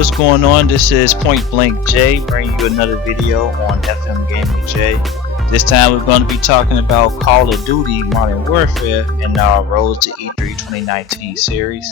What's going on? This is fmgamerj bringing you another video on fmgamerj. This time we're going to be talking about Call of Duty Modern Warfare and our Road to E3 2019 series.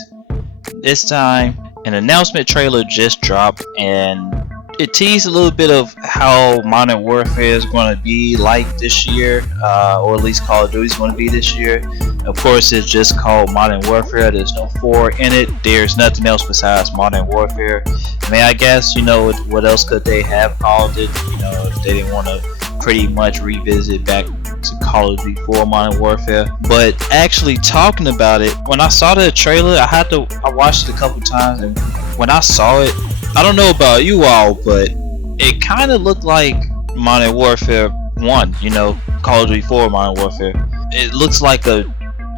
This time an announcement trailer just dropped and it teased a little bit of how Modern Warfare is going to be like this year, or at least Call of Duty is going to be this year. Of course, it's just called Modern Warfare. There's no 4 in it. There's nothing else besides Modern Warfare. I mean, I guess, you know, what else could they have called it? You know, if they didn't want to pretty much revisit back to Call of Duty 4 Modern Warfare. But actually talking about it, when I saw the trailer, I watched it a couple times, and when I saw it, I don't know about you all, but it kind of looked like Modern Warfare 1, you know, Call of Duty 4 Modern Warfare. It looks like a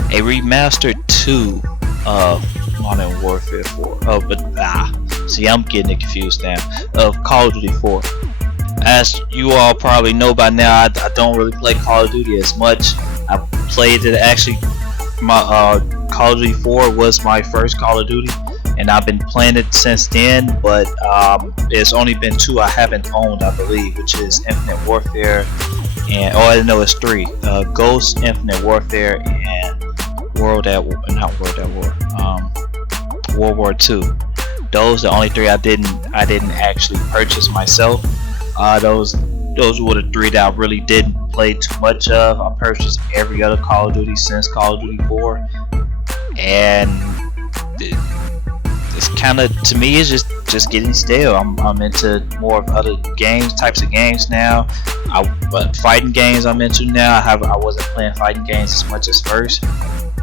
remastered 2 of Modern Warfare 4. See, I'm getting it confused now. Of Call of Duty 4. As you all probably know by now, I don't really play Call of Duty as much. I played it actually. My Call of Duty 4 was my first Call of Duty, and I've been playing it since then. But there's only been 2 I haven't owned, I believe, which is Infinite Warfare and I didn't know it's 3. Ghost, Infinite Warfare, and World War II. Those are the only 3 I didn't actually purchase myself. Those were the 3 that I really didn't play too much of. I purchased every other Call of Duty since Call of Duty 4, and it's kind of, to me, it's just getting stale. I'm into more of other types of games now. But fighting games I'm into now. I wasn't playing fighting games as much as first.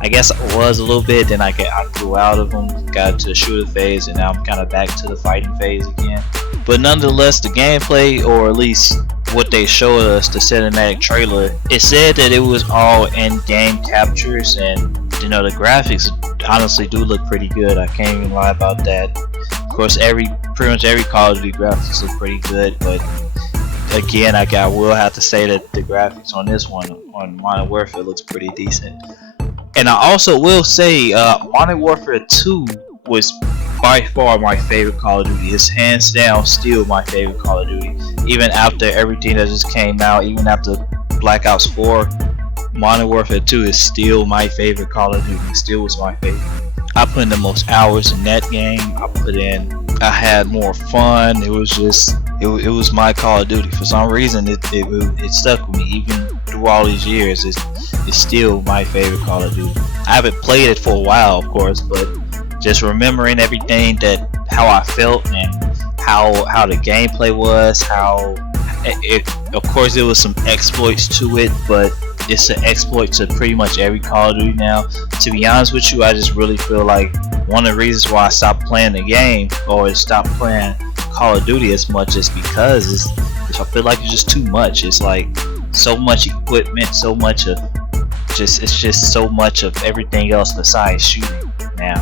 I guess I was a little bit, then I grew out of them, got to the shooter phase, and now I'm kind of back to the fighting phase again. But nonetheless, the gameplay, or at least what they showed us, the cinematic trailer, it said that it was all in-game captures, and you know, the graphics honestly do look pretty good. I can't even lie about that. Of course, pretty much every Call of Duty graphics look pretty good, but again, I will have to say that the graphics on this one, on Modern Warfare, looks pretty decent. And I also will say, Modern Warfare 2 was by far my favorite Call of Duty. It's hands down still my favorite Call of Duty. Even after everything that just came out, even after Black Ops 4, Modern Warfare 2 is still my favorite Call of Duty. It still was my favorite. I put in the most hours in that game. I had more fun. It was my Call of Duty. For some reason, it stuck with me even through all these years. It's still my favorite Call of Duty. I haven't played it for a while, of course, but just remembering everything, how I felt and how the gameplay was, of course there was some exploits to it, but it's an exploit to pretty much every Call of Duty now. To be honest with you, I just really feel like one of the reasons why I stopped playing the game, or stopped playing Call of Duty as much, is because I feel like it's just too much. It's like so much equipment, so much of it's just so much of everything else besides shooting now.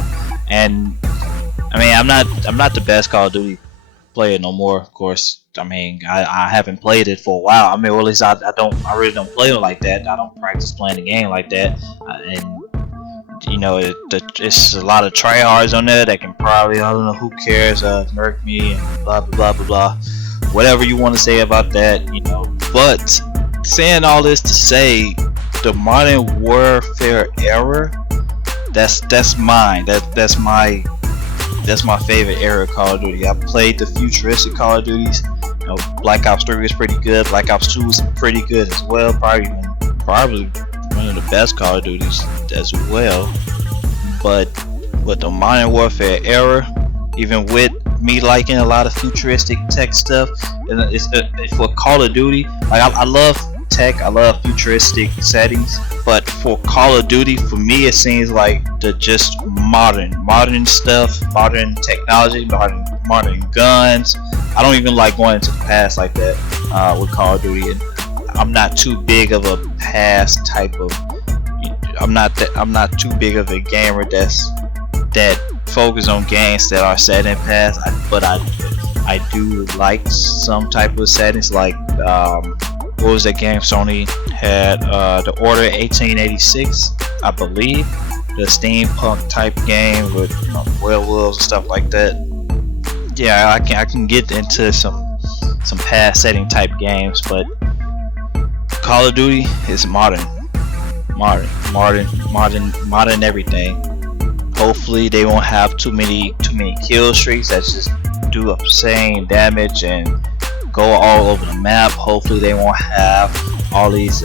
And I mean, I'm not the best Call of Duty player no more, of course. I mean, I haven't played it for a while. I mean, or at least I really don't play it like that. I don't practice playing the game like that. And you know, it's a lot of tryhards on there that can probably, I don't know, who cares, murk me and blah blah blah blah blah, whatever you want to say about that, you know. But saying all this to say, the Modern Warfare era, that's mine. That's my favorite era of Call of Duty. I played the futuristic Call of Duties. You know, Black Ops 3 was pretty good. Black Ops 2 was pretty good as well. Probably one of the best Call of Duties as well. But with the Modern Warfare era, even with me liking a lot of futuristic tech stuff, and it's for Call of Duty, like I love tech, I love futuristic settings, but for Call of Duty, for me, it seems like the just modern stuff, modern technology, modern guns. I don't even like going into the past like that with Call of Duty. And I'm not too big of a past type of. I'm not too big of a gamer that focus on games that are set in past. But I do like some type of settings, like what was that game Sony had, the Order 1886, I believe, the steampunk type game with, you know, werewolves and stuff like that. yeah, I can get into some past setting type games, but Call of Duty is modern everything. Hopefully they won't have too many kill streaks that just do insane damage and go all over the map. Hopefully they won't have all these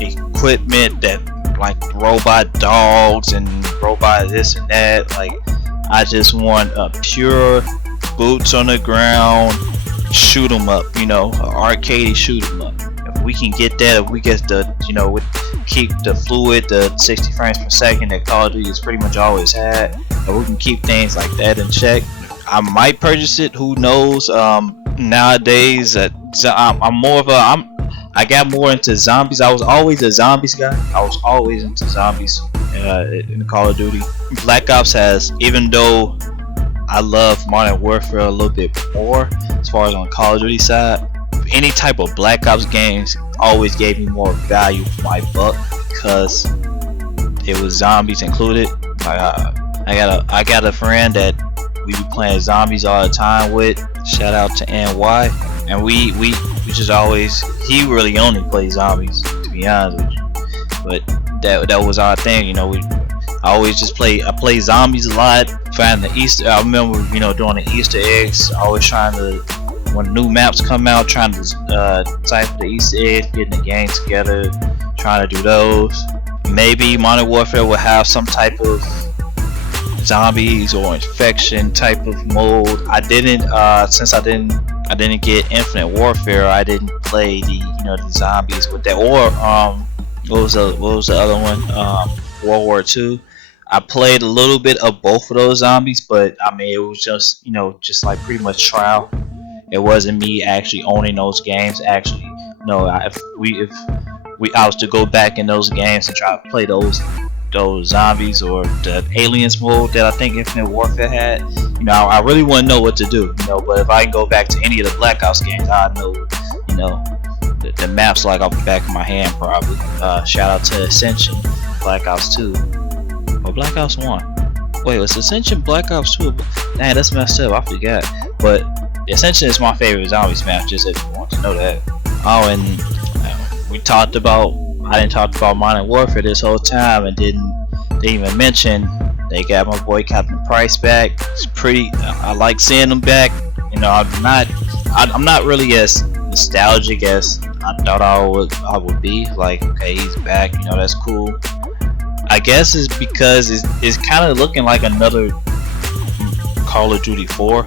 equipment that like robot dogs and robot this and that. Like, I just want a pure boots on the ground shoot 'em up, arcade shoot 'em up. If we can get that, if we get the, keep the fluid, the 60 frames per second that Call of Duty has pretty much always had, if we can keep things like that in check, I might purchase it. Who knows? Nowadays, I got more into zombies. I was always a zombies guy. I was always into zombies in Call of Duty. Black Ops has, even though I love Modern Warfare a little bit more as far as on Call of Duty side, any type of Black Ops games always gave me more value for my buck because it was zombies included. I got a friend that we be playing zombies all the time with. Shout out to NY, and we just always, he really only plays zombies, to be honest with you. But that was our thing, I always just I play zombies a lot. Find the Easter. I remember, doing the Easter eggs. Always trying to, when new maps come out, trying to type the Easter eggs, getting the game together, trying to do those. Maybe Modern Warfare will have some type of zombies or infection type of mode. I didn't, since I didn't get Infinite Warfare, I didn't play the zombies with that. Or what was the other one? World War II. I played a little bit of both of those zombies, but I mean, it was just just like pretty much trial. It wasn't me actually owning those games. Actually, no. If I was to go back in those games and try to play those zombies or the aliens mode that I think Infinite Warfare had, I really wouldn't know what to do. But if I can go back to any of the Black Ops games, I know, the maps like off the back of my hand probably. Shout out to Ascension, Black Ops 2. Or Black Ops 1. Wait, was Ascension Black Ops 2? Dang, that's messed up. I forgot. But Ascension is my favorite zombies map, just if you want to know that. Oh, and I didn't talk about Modern Warfare this whole time, and didn't even mention they got my boy Captain Price back. It's pretty. I like seeing him back. I'm not really as nostalgic as I thought I would be. Like, okay, he's back. That's cool. I guess it's because it's kind of looking like another Call of Duty 4.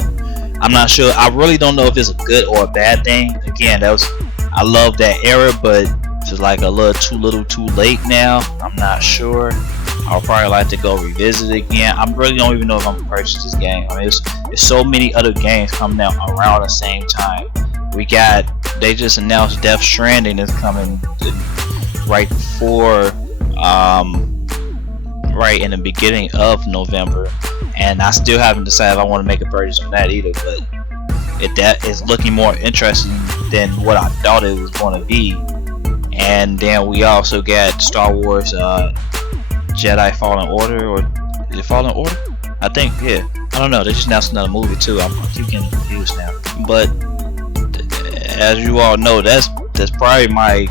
I'm not sure. I really don't know if it's a good or a bad thing. Again, I love that era, but it's like a little too late now. I'm not sure. I'll probably like to go revisit it again. I really don't even know if I'm gonna purchase this game. I mean, there's so many other games coming out around the same time. They just announced Death Stranding is coming right before right in the beginning of November, and I still haven't decided if I want to make a purchase on that either, but that is looking more interesting than what I thought it was going to be. And then we also got Star Wars Jedi Fallen Order, or is it Fallen Order? I think, yeah. I don't know, they just announced another movie too. I keep getting confused now. But as you all know, that's probably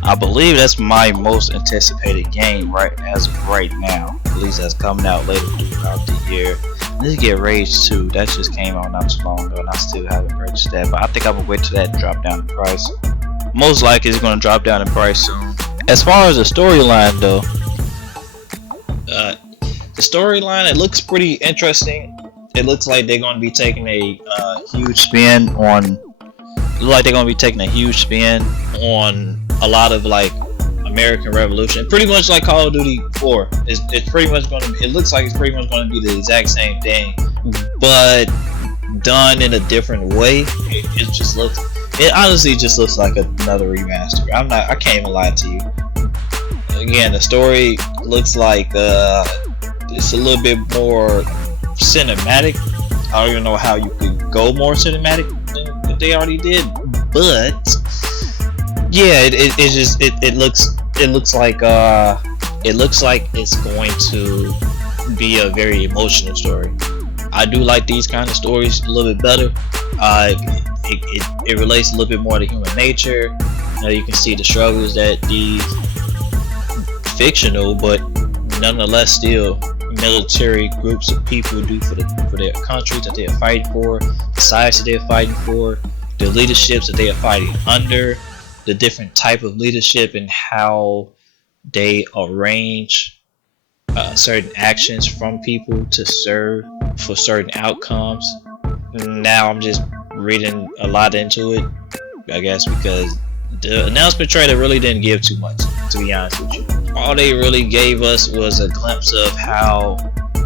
I believe that's my most anticipated game as of right now. At least that's coming out later throughout the year. Let's get Rage 2. That just came out not too long ago, and I still haven't purchased that. But I think I'm gonna wait till that drop down in price. Most likely it's gonna drop down in price soon. As far as the storyline though, the storyline, it looks pretty interesting. It looks like they're gonna be taking a huge spin on. A lot of like American Revolution, pretty much like Call of Duty 4. It's pretty much gonna. It looks like it's pretty much gonna be the exact same thing, but done in a different way. It honestly just looks like another remaster. I can't even lie to you. Again, the story looks like it's a little bit more cinematic. I don't even know how you could go more cinematic than what they already did, but yeah, it looks like it's going to be a very emotional story. I do like these kind of stories a little bit better. It relates a little bit more to human nature. You can see the struggles that these fictional but nonetheless still military groups of people do for their countries that they are fighting for, the sides that they are fighting for, the leaderships that they are fighting under, the different type of leadership and how they arrange certain actions from people to serve for certain outcomes. Now I'm just reading a lot into it, I guess, because the announcement trailer really didn't give too much, to be honest with you. All they really gave us was a glimpse of how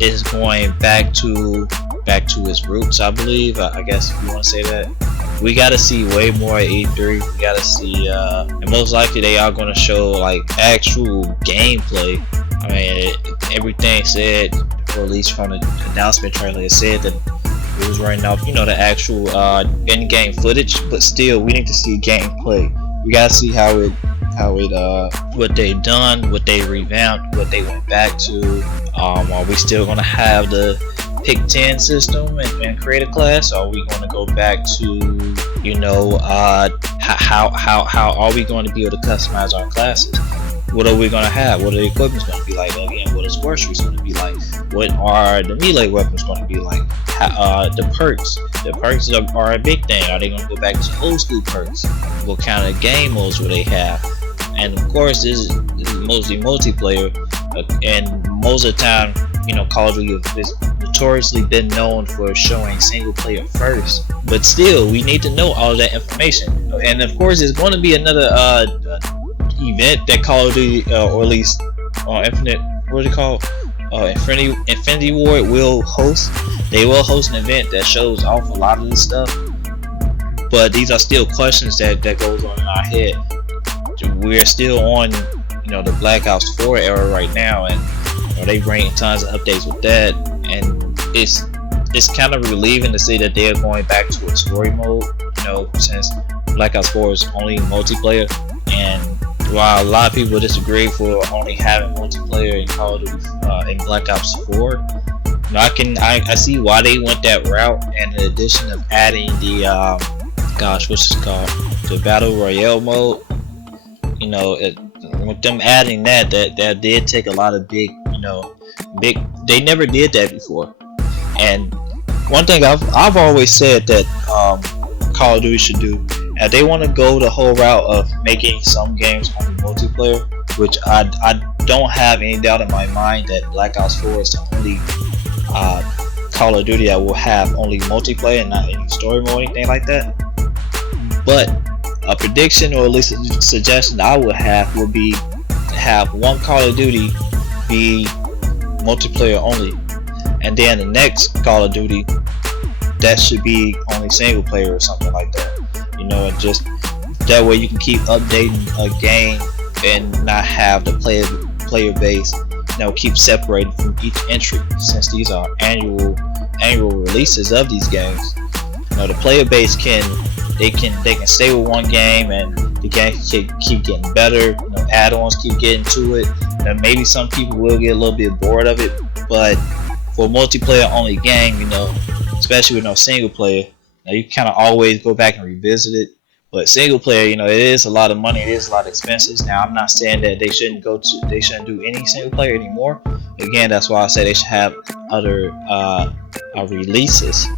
it's going back to its roots, I believe. I guess if you want to say that. We gotta see way more at E3. We gotta see, and most likely they are gonna show like actual gameplay. I mean, everything said, or at least from the announcement trailer, it said that it was running off, the actual in-game footage. But still, we need to see gameplay. We gotta see what they done, what they revamped, what they went back to. Are we still gonna have the pick 10 system and create a class? Or are we gonna go back to, how are we going to be able to customize our classes? What are we gonna have? What are the equipment's gonna be like? Again, what is groceries gonna be like? What are the melee weapons gonna be like? The perks. The perks are a big thing. Are they gonna go back to old school perks? What kind of game modes will they have? And of course, this is mostly multiplayer. And most of the time, Call of Duty has notoriously been known for showing single player first. But still, we need to know all of that information. And of course, there's going to be another event that Call of Duty, or at least Infinity Ward will host. They will host an event that shows off a lot of this stuff. But these are still questions that goes on in our head. We're still on, the Black Ops 4 era right now, and they bring tons of updates with that. And it's kind of relieving to see that they're going back to a story mode. Since Black Ops 4 is only multiplayer, and while a lot of people disagree for only having multiplayer in Call of Duty in Black Ops 4, I see why they went that route. And in addition of adding the what's it called, the Battle Royale mode, with them adding that did take a lot of big, they never did that before. And one thing I've always said that Call of Duty should do, and they want to go the whole route of making some games only multiplayer, which I don't have any doubt in my mind that Black Ops 4 is the only Call of Duty that will have only multiplayer and not any story mode or anything like that. But a prediction, or at least a suggestion I would have, would be to have one Call of Duty be multiplayer only, and then the next Call of Duty that should be only single player or something like that. And just that way you can keep updating a game and not have the player base keep separated from each entry, since these are annual releases of these games. The player base can stay with one game, and the game can keep getting better. Add-ons keep getting to it. And maybe some people will get a little bit bored of it, but for a multiplayer only game, especially with no single player, you kind of always go back and revisit it. But single player, it is a lot of money, it is a lot of expenses. Now, I'm not saying that they shouldn't do any single player anymore. Again, that's why I say they should have other releases.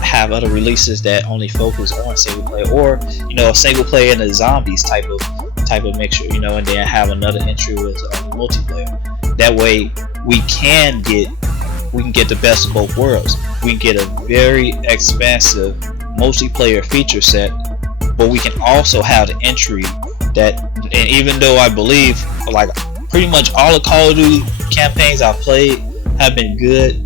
Have other releases that only focus on single player, or a single player and a zombies type of mixture, and then have another entry with multiplayer. That way, we can get the best of both worlds. We can get a very expansive multiplayer feature set, but we can also have the entry that, and even though I believe like pretty much all the Call of Duty campaigns I've played have been good,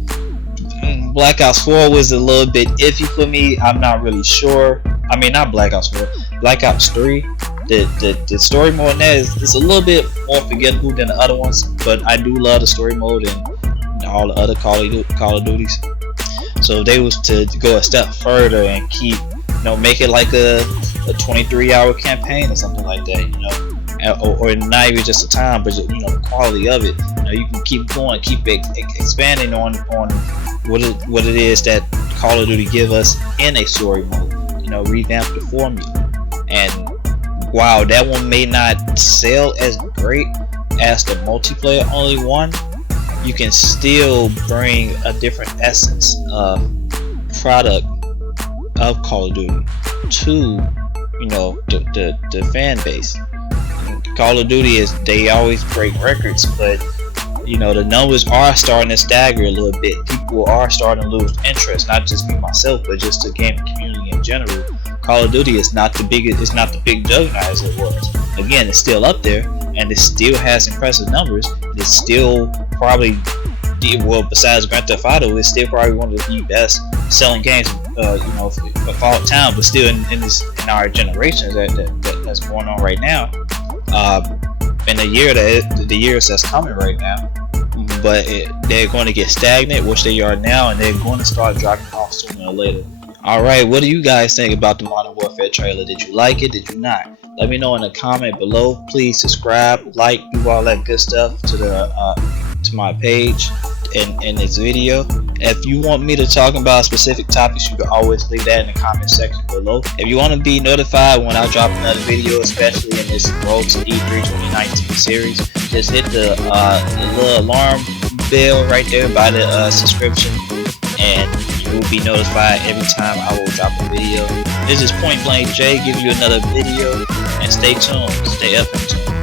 Black Ops 4 was a little bit iffy for me. I'm not really sure. I mean, not Black Ops 4, Black Ops 3. The story mode in that is a little bit more forgettable than the other ones, but I do love the story mode and all the other Call of Duties. So if they was to go a step further and keep, make it like a 23-hour campaign or something like that, or not even just the time, but the quality of it. You can keep going, keep expanding on what it is that Call of Duty give us in a story mode. You know, revamp the formula. And while that one may not sell as great as the multiplayer only one, you can still bring a different essence of product of Call of Duty to, you know, the fan base. Call of Duty they always break records, but you know, the numbers are starting to stagger a little bit. People are starting to lose interest, not just me myself, but just the gaming community in general. Call of Duty is not the biggest, it's not the big juggernaut as it was. Again, it's still up there, and it still has impressive numbers. It's still probably, well, besides Grand Theft Auto, it's still probably one of the best selling games, you know, of all time. But still, in our generation that's going on right now, in the years that's coming right now. But they're going to get stagnant, which they are now, and they're going to start dropping off sooner or later. Alright, what do you guys think about the Modern Warfare trailer? Did you like it? Did you not? Let me know in the comment below. Please subscribe, like, do all that good stuff to my page in this video. If you want me to talk about specific topics, you can always leave that in the comment section below. If you want to be notified when I drop another video, especially in this Road to E3 2019 series, just hit the little alarm bell right there by the subscription, and you will be notified every time I will drop a video. This is Point Blank J giving you another video, and stay tuned, stay up and tuned.